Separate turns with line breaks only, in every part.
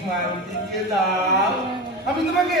শান্তিকে দাও আমি তোমাকে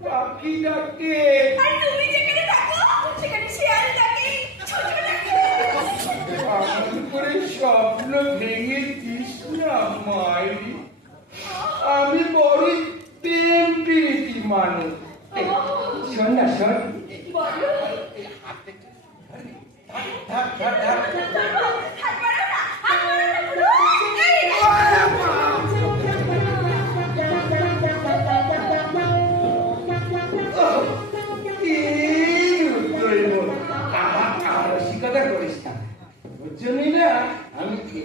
কাকি ডাকে
আর তুমি যেখানে থাকো সেখানে শিয়াল ডাকে
করে স্বপ্ন ভেঙে দিস না মায়েরি আমি বড় প্রেম পেয়েছি মানুষ। শোন না শোন। বলো। থাক থাক থাক